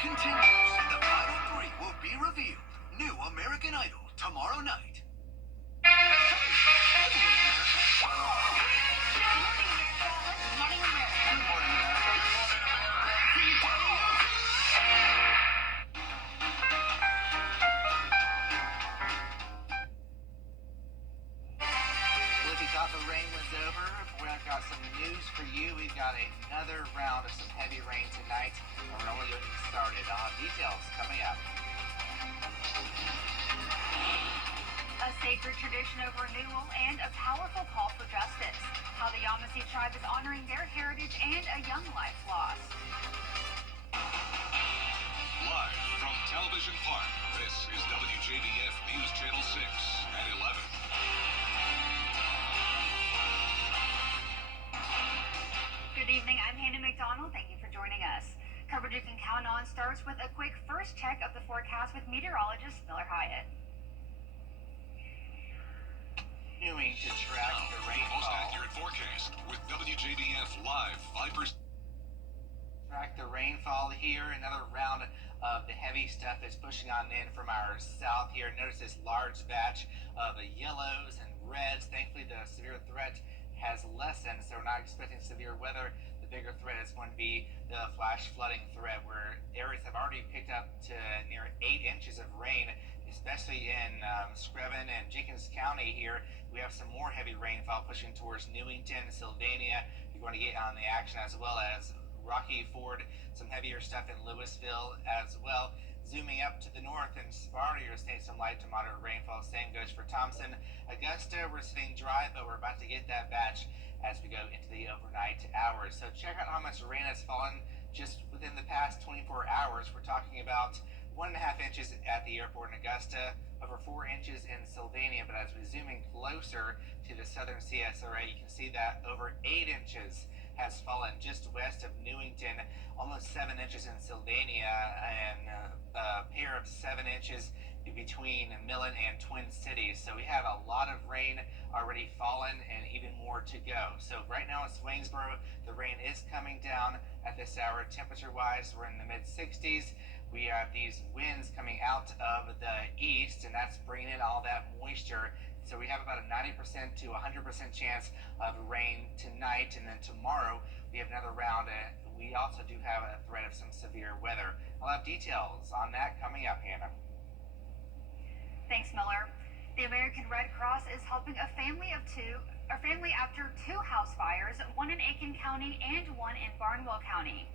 continues. The final three will be revealed. New American Idol tomorrow night. Well, if you thought the rain was over, we've got some news for you. We've got another round of some heavy rain tonight, and we're only getting started. I'll have details coming up. A sacred tradition of renewal and a powerful call for justice. How the Yamasee tribe is honoring their heritage and a young life lost. Live from Television Park, this is WJBF News Channel 6 at 11. Good evening, I'm Hannah McDonald. Thank you for joining us. Coverage you can count on starts with a quick first check of the forecast with meteorologist Miller Hyatt. Continuing to track the rainfall. Most accurate forecast with WJBF Live 5%. Track the rainfall here. Another round of the heavy stuff is pushing on in from our south here. Notice this large batch of yellows and reds. Thankfully, the severe threat has lessened, so we're not expecting severe weather. The bigger threat is going to be the flash flooding threat, where areas have already picked up to near 8 inches of rain, especially in Screven and Jenkins County here. We have some more heavy rainfall pushing towards Newington, Sylvania. You're going to get on the action, as well as Rocky Ford, some heavier stuff in Louisville as well. Zooming up to the north in Sparta, you're seeing some light to moderate rainfall. Same goes for Thompson. Augusta, we're sitting dry, but we're about to get that batch as we go into the overnight hours. So check out how much rain has fallen just within the past 24 hours. We're talking about 1.5 inches at the airport in Augusta, over 4 inches in Sylvania. But as we zoom in closer to the southern CSRA, you can see that over 8 inches has fallen just west of Newington, almost 7 inches in Sylvania, and a pair of 7 inches between Millen and Twin Cities. So we have a lot of rain already fallen and even more to go. So right now in Swainsboro, the rain is coming down at this hour. Temperature-wise, we're in the mid-60s. We have these winds coming out of the east, and that's bringing in all that moisture. So we have about a 90% to 100% chance of rain tonight, and then tomorrow we have another round. We also do have a threat of some severe weather. I'll have details on that coming up, Hannah. Thanks, Miller. The American Red Cross is helping a family after 2 house fires, one in Aiken County and one in Barnwell County.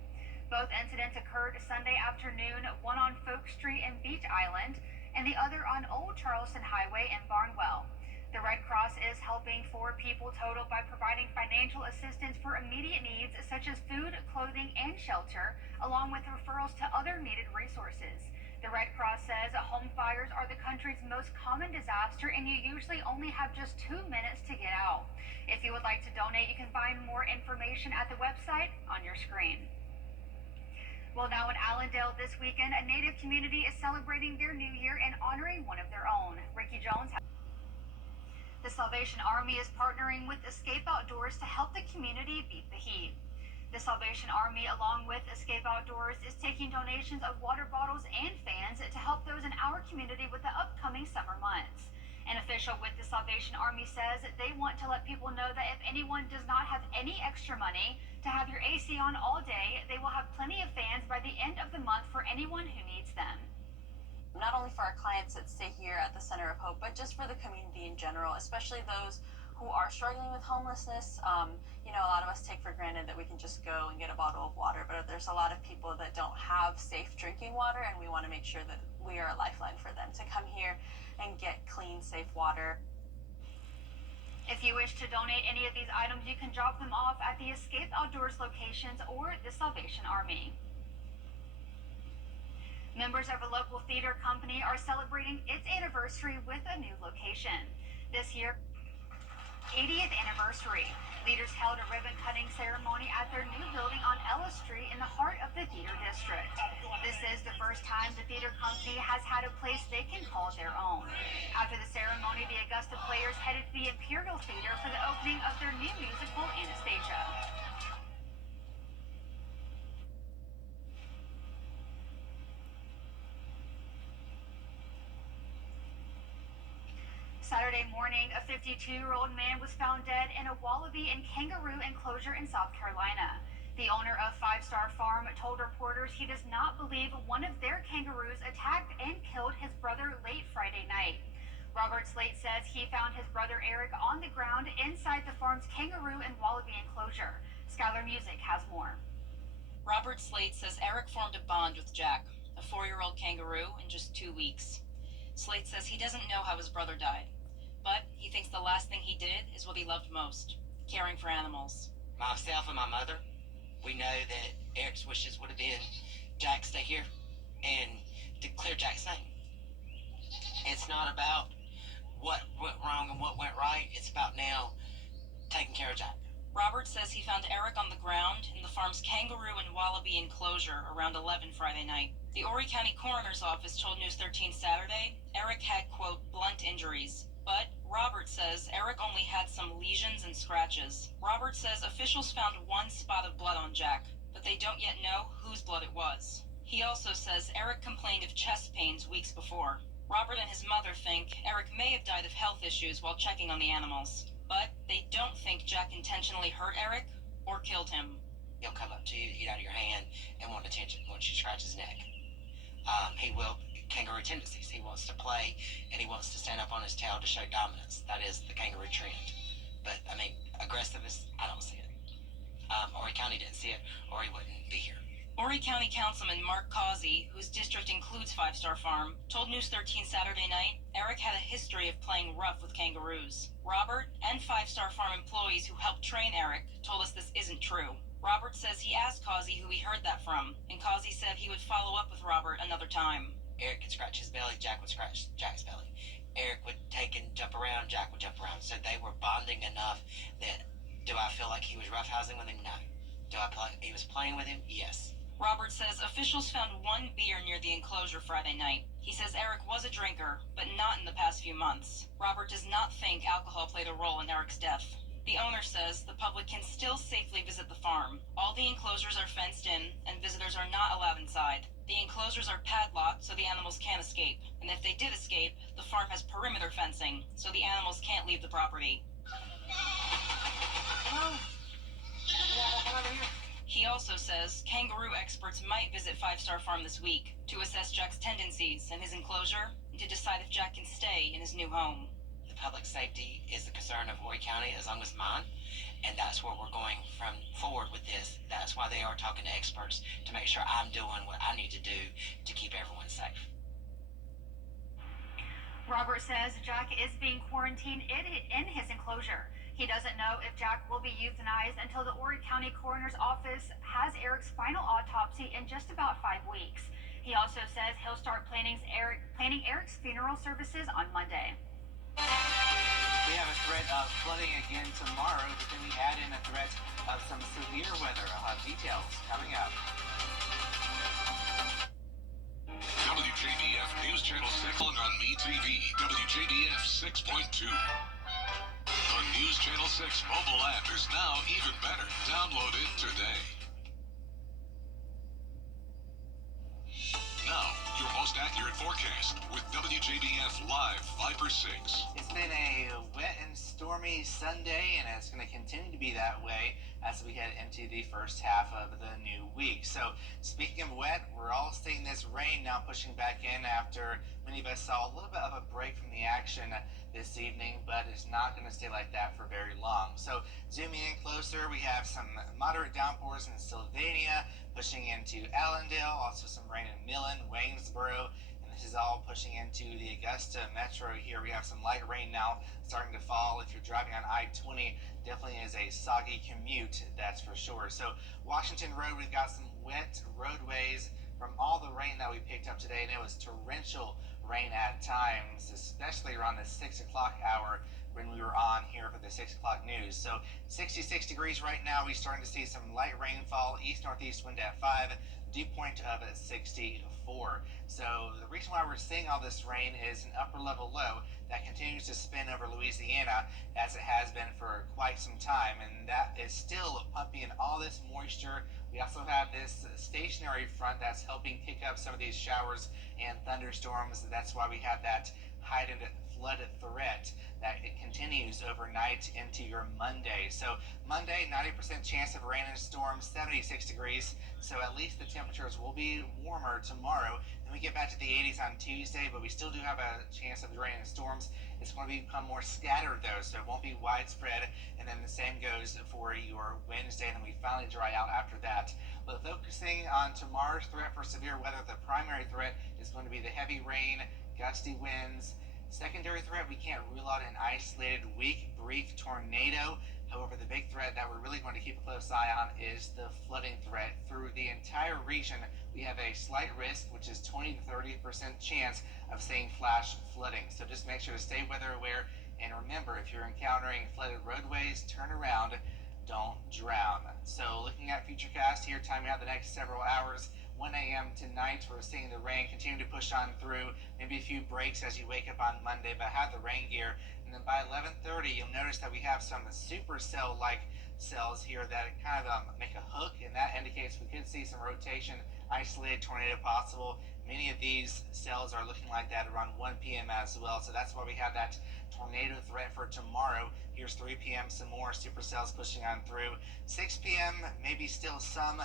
Both incidents occurred Sunday afternoon, one on Folk Street in Beach Island and the other on Old Charleston Highway in Barnwell. The Red Cross is helping 4 people total by providing financial assistance for immediate needs such as food, clothing, and shelter, along with referrals to other needed resources. The Red Cross says home fires are the country's most common disaster, and you usually only have just 2 minutes to get out. If you would like to donate, you can find more information at the website on your screen. Well, now in Allendale this weekend, a Native community is celebrating their new year and honoring one of their own. Ricky Jones. The Salvation Army is partnering with Escape Outdoors to help the community beat the heat. The Salvation Army, along with Escape Outdoors, is taking donations of water bottles and fans to help those in our community with the upcoming summer months. An official with the Salvation Army says that they want to let people know that if anyone does not have any extra money to have your AC on all day, they will have plenty of fans by the end of the month for anyone who needs them. Not only for our clients that stay here at the Center of Hope, but just for the community in general, especially those who are struggling with homelessness. A lot of us take for granted that we can just go and get a bottle of water, but there's a lot of people that don't have safe drinking water, and we want to make sure that we are a lifeline for them to come here and get clean, safe water. If you wish to donate any of these items, you can drop them off at the Escape Outdoors locations or the Salvation Army. Members of a local theater company are celebrating its anniversary with a new location. This year, 80th anniversary. Leaders held a ribbon-cutting ceremony at their new building on Ellis Street in the heart of the theater district. This is the first time the theater company has had a place they can call their own. After the ceremony, the Augusta players headed to the Imperial Theater for the opening of their new musical, Anastasia. Saturday morning, a 52-year-old man was found dead in a wallaby and kangaroo enclosure in South Carolina. The owner of Five Star Farm told reporters he does not believe one of their kangaroos attacked and killed his brother late Friday night. Robert Slate says he found his brother Eric on the ground inside the farm's kangaroo and wallaby enclosure. Skylar Music has more. Robert Slate says Eric formed a bond with Jack, a 4-year-old kangaroo, in just 2 weeks. Slate says he doesn't know how his brother died, but he thinks the last thing he did is what he loved most, caring for animals. Myself and my mother, we know that Eric's wishes would have been Jack stay here and declare Jack's name. It's not about what went wrong and what went right. It's about now taking care of Jack. Robert says he found Eric on the ground in the farm's kangaroo and wallaby enclosure around 11 Friday night. The Horry County Coroner's Office told News 13 Saturday Eric had, quote, blunt injuries. But Robert says Eric only had some lesions and scratches. Robert says officials found one spot of blood on Jack, but they don't yet know whose blood it was. He also says Eric complained of chest pains weeks before. Robert and his mother think Eric may have died of health issues while checking on the animals, but they don't think Jack intentionally hurt Eric or killed him. He'll come up to you, eat out of your hand, and want attention once you scratch his neck. He will, kangaroo tendencies. He wants to play, and he wants to stand up on his tail to show dominance. That is the kangaroo trend. But, I mean, aggressiveness, I don't see it. Horry County didn't see it, or he wouldn't be here. Horry County Councilman Mark Causey, whose district includes Five Star Farm, told News 13 Saturday night Eric had a history of playing rough with kangaroos. Robert and Five Star Farm employees who helped train Eric told us this isn't true. Robert says he asked Causey who he heard that from, and Causey said he would follow up with Robert another time. Eric could scratch his belly, Jack would scratch Jack's belly. Eric would take and jump around, Jack would jump around. So they were bonding enough that, do I feel like he was roughhousing with him? No. Do I feel like he was playing with him? Yes. Robert says officials found one beer near the enclosure Friday night. He says Eric was a drinker, but not in the past few months. Robert does not think alcohol played a role in Eric's death. The owner says the public can still safely visit the farm. All the enclosures are fenced in, and visitors are not allowed inside. The enclosures are padlocked so the animals can't escape, and if they did escape, the farm has perimeter fencing so the animals can't leave the property. He also says kangaroo experts might visit Five Star Farm this week to assess Jack's tendencies in his enclosure and to decide if Jack can stay in his new home. The public safety is the concern of Horry County as long as mine, and that's where we're going from forward with this. That's why they are talking to experts to make sure I'm doing what I need to do to keep everyone safe. Robert says Jack is being quarantined in his enclosure. He doesn't know if Jack will be euthanized until the Horry County Coroner's Office has Eric's final autopsy in just about 5 weeks. He also says he'll start planning Eric's funeral services on Monday. We have a threat of flooding again tomorrow, but then we add in a threat of some severe weather. I'll have details coming up. WJBF News Channel 6 on MeTV, WJBF 6.2. The News Channel 6 mobile app is now even better. Download it today. Now, your most accurate forecast with WJBF Live Viper 6. It's been a wet and stormy Sunday, and it's going to continue to be that way as we head into the first half of the new week. So, speaking of wet, we're all seeing this rain now pushing back in after many of us saw a little bit of a break from the action this evening, but it's not going to stay like that for very long. So, zooming in closer, we have some moderate downpours in Sylvania, pushing into Allendale, also some rain in Millen, Waynesboro, and this is all pushing into the Augusta metro here. We have some light rain now starting to fall. If you're driving on I-20, definitely is a soggy commute, that's for sure. So Washington Road, we've got some wet roadways from all the rain that we picked up today, and it was torrential rain at times, especially around the 6 o'clock hour when we were on here for the 6 o'clock news. So 66 degrees right now. We're starting to see some light rainfall, east-northeast wind at 5, dew point of 64. So the reason why we're seeing all this rain is an upper level low that continues to spin over Louisiana as it has been for quite some time, and that is still pumping in all this moisture. We also have this stationary front that's helping pick up some of these showers and thunderstorms. That's why we have that heightened flood threat that it continues overnight into your Monday. So Monday, 90% chance of rain and storms, 76 degrees. So at least the temperatures will be warmer tomorrow. Then we get back to the 80s on Tuesday, but we still do have a chance of rain and storms. It's going to become more scattered though, so it won't be widespread. And then the same goes for your Wednesday, and then we finally dry out after that. But focusing on tomorrow's threat for severe weather, the primary threat is going to be the heavy rain, gusty winds. Secondary threat, we can't rule out an isolated, weak, brief tornado. However, the big threat that we're really going to keep a close eye on is the flooding threat. Through the entire region, we have a slight risk, which is 20 to 30% chance of seeing flash flooding. So just make sure to stay weather aware. And remember, if you're encountering flooded roadways, turn around, don't drown. So looking at Futurecast here, timing out the next several hours. 1 a.m. tonight, we're seeing the rain continue to push on through, maybe a few breaks as you wake up on Monday, but have the rain gear. And then by 11:30, you'll notice that we have some supercell-like cells here that kind of make a hook, and that indicates we could see some rotation, isolated tornado possible. Many of these cells are looking like that around 1 p.m. as well, so that's why we have that tornado threat for tomorrow. Here's 3 p.m., some more supercells pushing on through. 6 p.m., maybe still some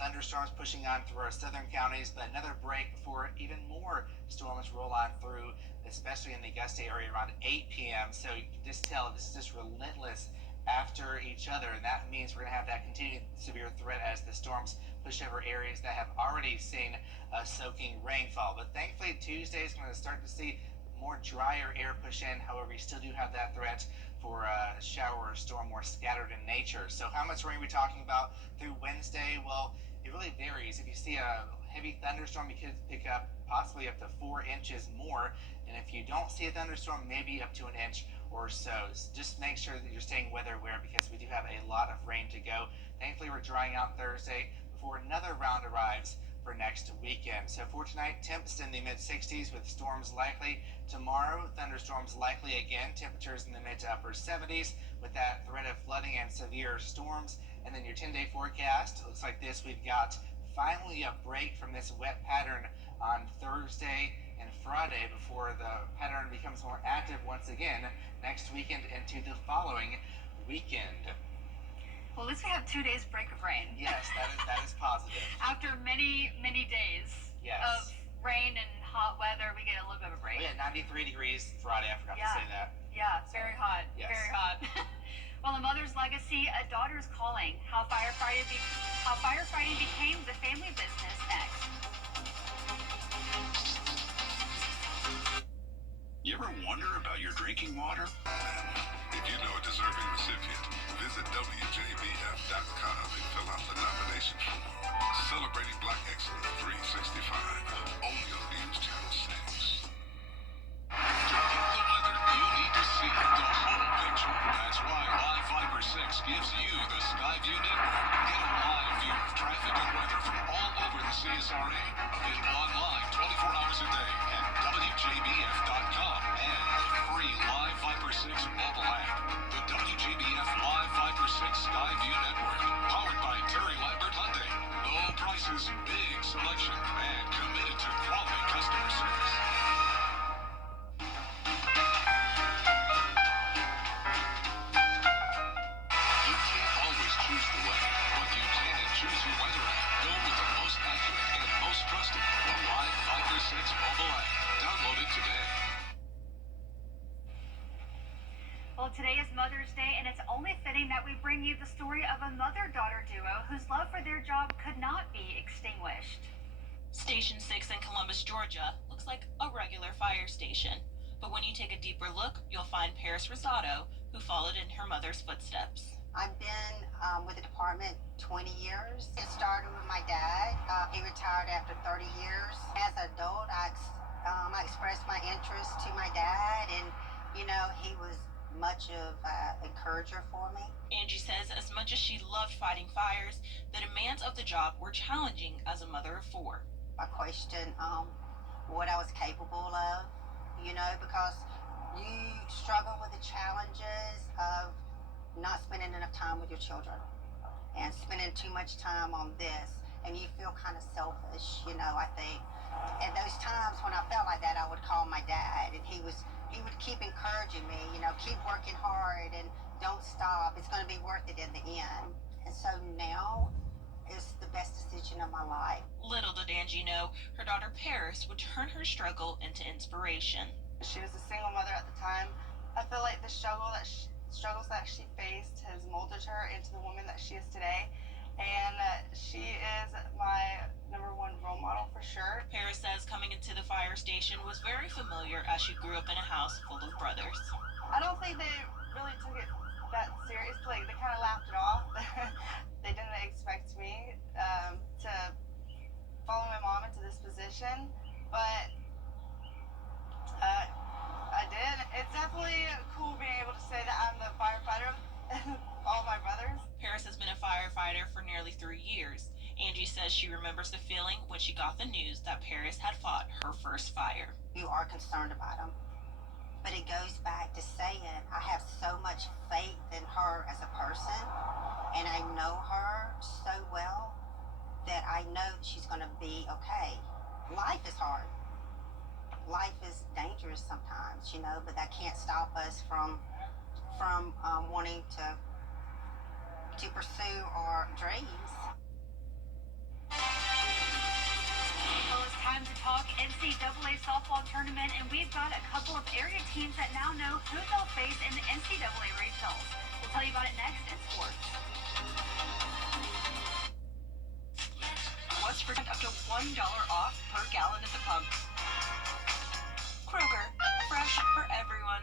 thunderstorms pushing on through our southern counties, but another break before even more storms roll on through, especially in the gusty area around 8 p.m. So you can just tell this is just relentless after each other, and that means we're going to have that continued severe threat as the storms push over areas that have already seen soaking rainfall. But thankfully, Tuesday is going to start to see more drier air push in. However, you still do have that threat for a shower or storm more scattered in nature. So how much rain are we talking about through Wednesday? Well, it really varies. If you see a heavy thunderstorm, you could pick up possibly up to 4 inches more. And if you don't see a thunderstorm, maybe up to an inch or so. Just make sure that you're staying weather aware because we do have a lot of rain to go. Thankfully, we're drying out Thursday before another round arrives for next weekend. So for tonight, temps in the mid-60s with storms likely. Tomorrow, thunderstorms likely again. Temperatures in the mid to upper 70s with that threat of flooding and severe storms. And then your 10-day forecast looks like this. We've got finally a break from this wet pattern on Thursday and Friday before the pattern becomes more active once again next weekend into the following weekend. Well, at least we have 2 days break of rain. Yes, that is positive. After many days Yes. of rain and hot weather, we get a little bit of a break. We had 93 degrees Friday. I forgot to say that. Yeah, very hot. Yes. Very hot. Well, a mother's legacy, a daughter's calling. How firefighting became the family business next. You ever wonder about your drinking water? If you know a deserving recipient, visit WJBF.com and fill out the nomination form. Celebrating Black Excellence 365, only on News Channel 6. To get the weather, you need to see the whole picture. That's why Live Fiber 6 gives you the Skyview network. Get a live view of traffic and weather from all over the CSRA. Available online 24 hours a day at WJBF.com and the free Live Fiber 6 mobile app. The WJBF Live Fiber 6 Skyview network. Powered by Terry Lambert Hyundai. Low prices, big selection, and committed to quality customer service. You can't always choose the weather, but you can choose your weather app. Go with the most accurate and most trusted, the Live Fiber 6 mobile app. Download it today. Well, today is Mother's Day, and it's only fitting that we bring you the story of a mother-daughter duo whose love for their job could not be extinguished. Station 6 in Columbus, Georgia looks like a regular fire station. But when you take a deeper look, you'll find Paris Rosado, who followed in her mother's footsteps. I've been with the department 20 years. It started with my dad. He retired after 30 years. As an adult, I expressed my interest to my dad, and, he was much of an encourager for me. Angie says as much as she loved fighting fires, the demands of the job were challenging as a mother of 4. I questioned what I was capable of, because you struggle with the challenges of not spending enough time with your children and spending too much time on this, and you feel kind of selfish, I think. At those times when I felt like that, I would call my dad, and he was he would keep encouraging me, keep working hard and don't stop. It's going to be worth it in the end. And so now is the best decision of my life. Little did Angie know her daughter Paris would turn her struggle into inspiration. She was a single mother at the time. I feel like the struggles that she faced has molded her into the woman that she is today. And she is my number one role model for sure. Paris says coming into the fire station was very familiar as she grew up in a house full of brothers. I don't think they really took it that seriously. They kind of laughed it off. They didn't expect me to follow my mom into this position, but I did. It's definitely cool being able to say that I'm the firefighter of all my brothers. Paris has been a firefighter for nearly 3 years. Angie says she remembers the feeling when she got the news that Paris had fought her first fire. You are concerned about him. But it goes back to saying I have so much faith in her as a person, and I know her so well that I know she's going to be okay. Life is hard. Life is dangerous sometimes, but that can't stop us from wanting to pursue our dreams. Well, it's time to talk NCAA softball tournament, and we've got a couple of area teams that now know who they'll face in the NCAA regionals. We'll tell you about it next in sports. What's for up to $1 off per gallon at the pump? Kroger, fresh for everyone.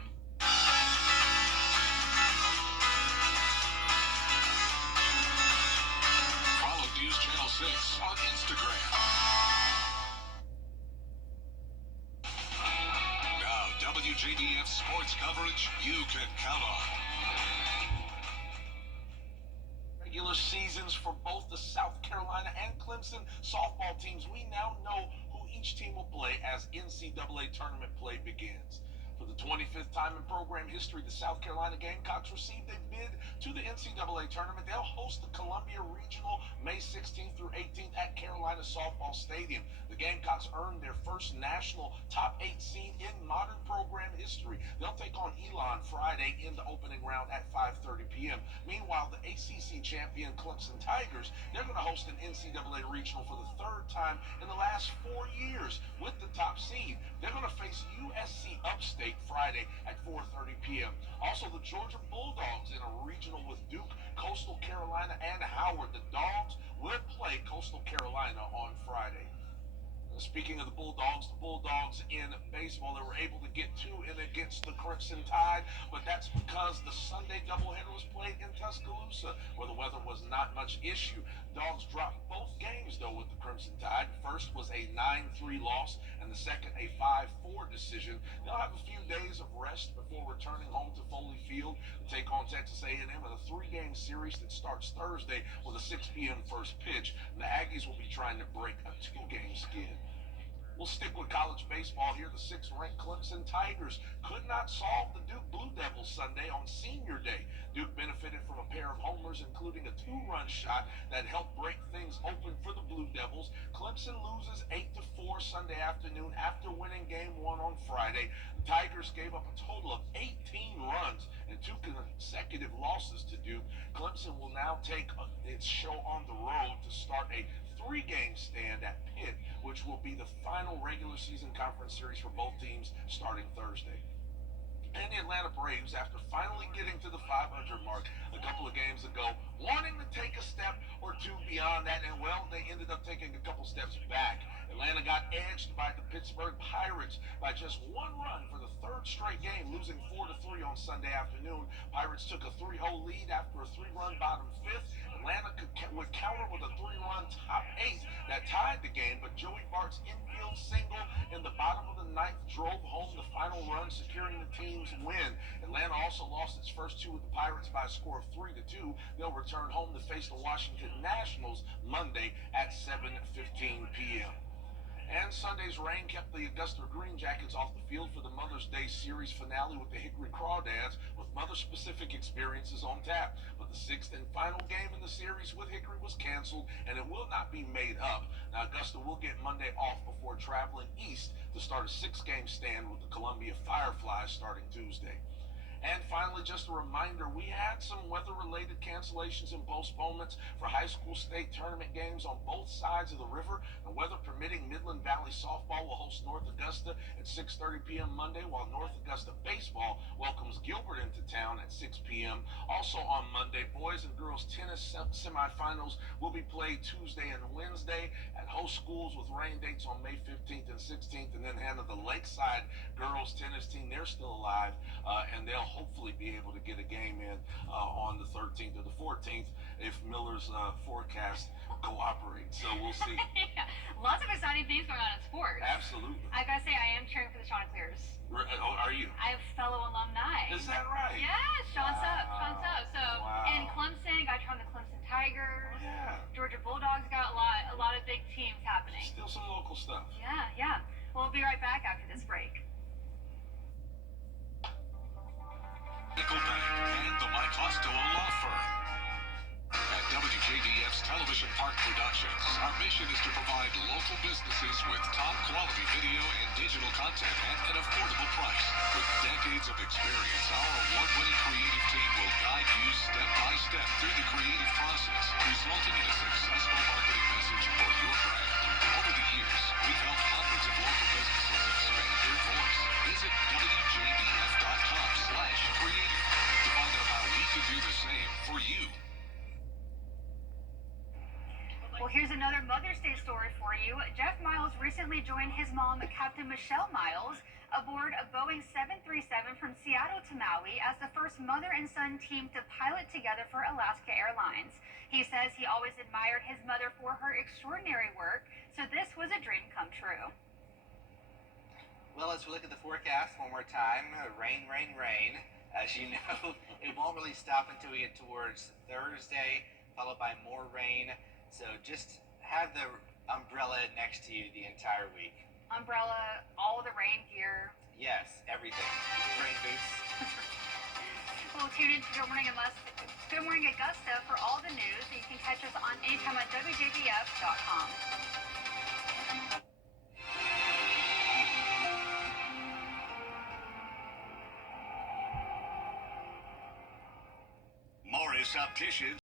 Follow News Channel 6 on Instagram. Now, WJBF sports coverage you can count on. Regular seasons for both the South Carolina and Clemson softball teams. We now know who each team will play as NCAA tournament play begins. For the 25th time in program history, the South Carolina Gamecocks received a bid to the NCAA tournament. They'll host the Columbia Regional May 16th through 18th at Carolina Softball Stadium. The Gamecocks earned their first national top 8 seed in modern program history. They'll take on Elon Friday in the opening round at 5:30 p.m. Meanwhile, the ACC champion Clemson Tigers, they're going to host an NCAA regional for the third time in the last 4 years with the top seed. They're going to face USC Upstate Friday at 4:30 p.m. Also, the Georgia Bulldogs in a regional with Duke, Coastal Carolina, and Howard. The Dogs will play Coastal Carolina on Friday. Speaking of the Bulldogs in baseball, they were able to get 2 in against the Crimson Tide, but that's because the Sunday doubleheader was played in Tuscaloosa, where the weather was not much issue. Dogs dropped both games, though, with the Crimson Tide. First was a 9-3 loss, and the second a 5-4 decision. They'll have a few days of rest before returning home to Foley Field to take on Texas A&M in a 3-game series that starts Thursday with a 6 p.m. first pitch. And the Aggies will be trying to break a 2-game skid. We'll stick with college baseball here. The 6th-ranked Clemson Tigers could not solve the Duke Blue Devils Sunday on Senior Day. Duke benefited from a pair of homers, including a 2-run shot that helped break things open for the Blue Devils. Clemson loses 8-4 Sunday afternoon after winning Game 1 on Friday. The Tigers gave up a total of 18 runs and 2 consecutive losses to Duke. Clemson will now take its show on the road to start a 3-game stand at Pitt, which will be the final regular season conference series for both teams starting Thursday. And the Atlanta Braves, after finally getting to the 500 mark a couple of games ago, wanting to take a step or 2 beyond that, and well, they ended up taking a couple steps back. Atlanta got edged by the Pittsburgh Pirates by just 1 run for the 3rd straight game, losing 4-3 on Sunday afternoon. Pirates took a 3-0 lead after a 3-run bottom 5th. Atlanta would counter with a 3-run top 8 that tied the game, but Joey Bart's infield single in the bottom of the 9th drove home the final run, securing the team's win. Atlanta also lost its first 2 with the Pirates by a score of 3-2. They'll return home to face the Washington Nationals Monday at 7:15 p.m. And Sunday's rain kept the Augusta Green Jackets off the field for the Mother's Day series finale with the Hickory Crawdads, with mother-specific experiences on tap. But the The sixth and final game in the series with Hickory was canceled, and it will not be made up. Now, Augusta will get Monday off before traveling east to start a 6-game stand with the Columbia Fireflies starting Tuesday. And finally, just a reminder, we had some weather-related cancellations and postponements for high school state tournament games on both sides of the river. And weather permitting, Midland Valley Softball will host North Augusta at 6:30 p.m. Monday, while North Augusta Baseball welcomes Gilbert into town at 6 p.m. Also on Monday, boys and girls tennis semifinals will be played Tuesday and Wednesday at host schools with rain dates on May 15th and 16th. And then Hannah, the Lakeside girls tennis team, they're still alive, and they'll hopefully be able to get a game in on the 13th or the 14th if Miller's forecast cooperates. So we'll see. Yeah. Lots of exciting things going on in sports. Absolutely. I gotta say, I am cheering for the Chanticleers. Are you? I have fellow alumni. Is that right? Yes, Sean's up. So, Wow. and Clemson, got to on the Clemson Tigers. Yeah. Georgia Bulldogs got a lot of big teams happening. Still some local stuff. Yeah. We'll be right back after this break. Nickelback and the Mike Costello Law Firm. At WJBF's Television Park Productions, our mission is to provide local businesses with top quality video and digital content at an affordable price. With decades of experience, our award-winning creative team will guide you step by step through the creative process, resulting in a successful marketing message for your brand. Over the years, we've helped hundreds of local businesses expand their voice. Visit WJBF.com/creative to find out how we can do the same for you. Well, here's another Mother's Day story for you. Jeff Miles recently joined his mom, Captain Michelle Miles, aboard a Boeing 737 from Seattle to Maui as the first mother and son team to pilot together for Alaska Airlines. He says he always admired his mother for her extraordinary work, so this was a dream come true. Well, as we look at the forecast one more time, rain. As you know, it won't really stop until we get towards Thursday, followed by more rain. So just have the umbrella next to you the entire week. Umbrella, all the rain gear. Yes, everything. Rain boots. Well, tune in to Good Morning Augusta for all the news. You can catch us on anytime on WJBF.com. Morris Opticians